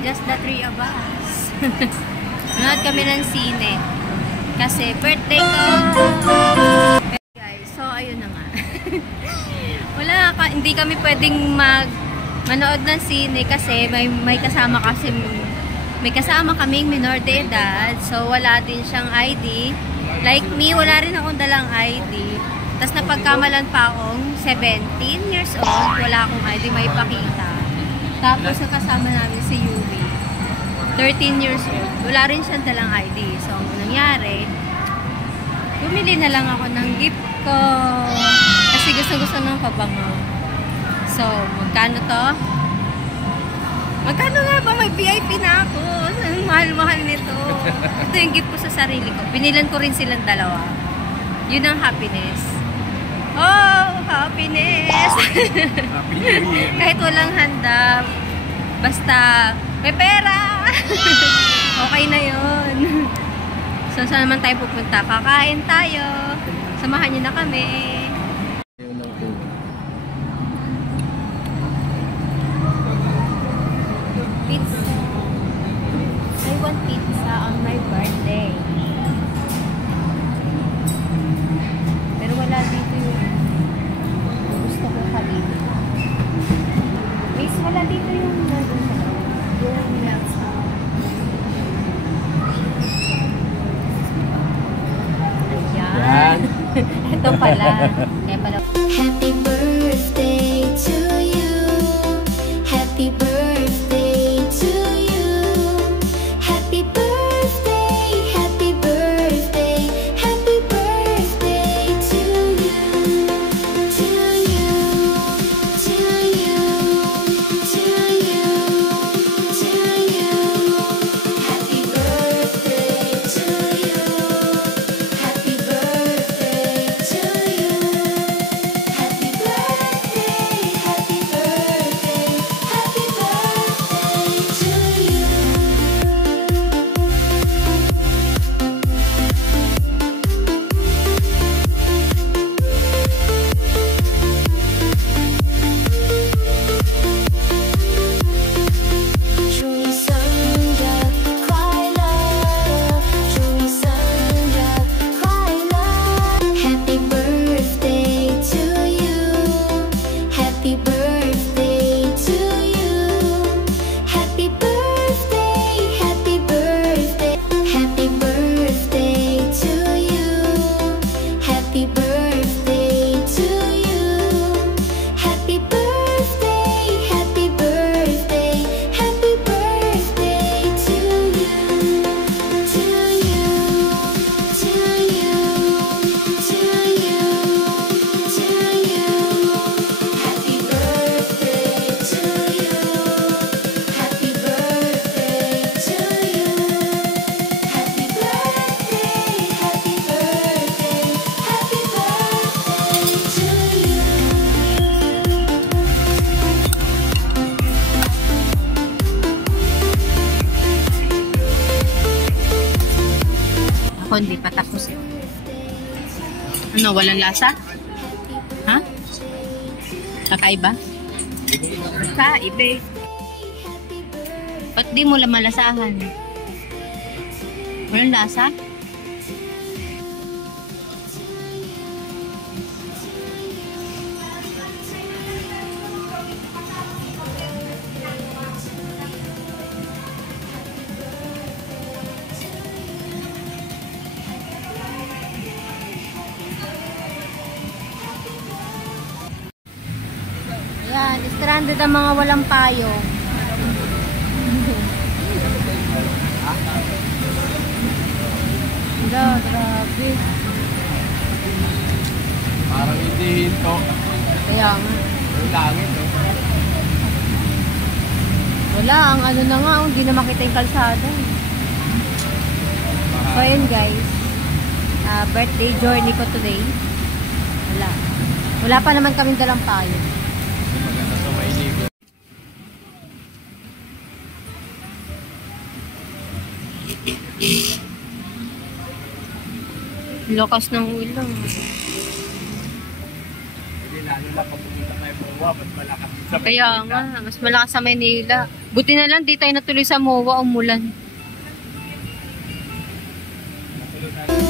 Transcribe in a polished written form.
Just the three of us. Manood kami ng sine. Kasi birthday ko. Guys, so ayun na nga. Hindi kami pwedeng manood ng sine kasi may kasama kaming minor de edad. So wala din siyang ID. Like me, wala rin akong dalang ID. Tapos napagkamalan pa akong 17 years old. Wala akong ID, may pakita. Tapos kasama namin si Yumi. 13 years old. Wala rin siyang dalang ID. So ang nangyari, bumili na lang ako ng gift ko. Kasi gusto ng pabango. So, magkano to? Magkano nga ba? May VIP na ako. Ang mahal-mahal nito. Ito yung gift ko sa sarili ko. Binilan ko rin silang dalawa. Yun ang happiness. Oh, happiness! Kahit walang handa, basta may pera. Okay na yun. So, saan naman tayo pupunta? Kakain tayo. Samahan niyo na kami. Pizza. I want pizza on my birthday. Pero wala dito yung gusto ko kain. Guys, wala dito yung yung ayan. Ito pala. Happy birthday to you. Happy birthday to you. Happy birthday, happy birthday, happy birthday to you. To you, to you, to you, to you. Happy birthday to you. Happy birthday to you. Happy birthday, happy birthday, happy birthday to you.祝你生日快乐，祝你生日快乐。Happy birthday to you. Happy birthday to you. Happy birthday, happy birthday, happy birthday to you. Happy birthday to you. Happy birthday, happy birthday, happy birthday to you. To you, to you, to you, to you. Happy birthday to you. Happy birthday to you. Happy birthday, happy birthday, happy birthday to you. Ako hindi pa tapos eh. Ano, walang lasa? Ha? Kakaiba? Kakaiba eh. Ba't di mo lang malasahan? Walang lasa? Ayan, stranded ang mga walang payong. Grabe. Parang hindi ito. Kaya nga. Yung langit eh. Wala, ang ano na nga, hindi na makita yung kalsada. So, ayan guys. Birthday journey ko today. Wala. Wala pa naman kaming dalang payong. Maganda sa Maynila. Lakas ng ulan. Hindi lalo na pag pumunta tayo buwa, mas malakas sa Kaya nga, mas malakas sa Maynila. Buti na lang, di tayo natuloy sa MOA, umulan. you.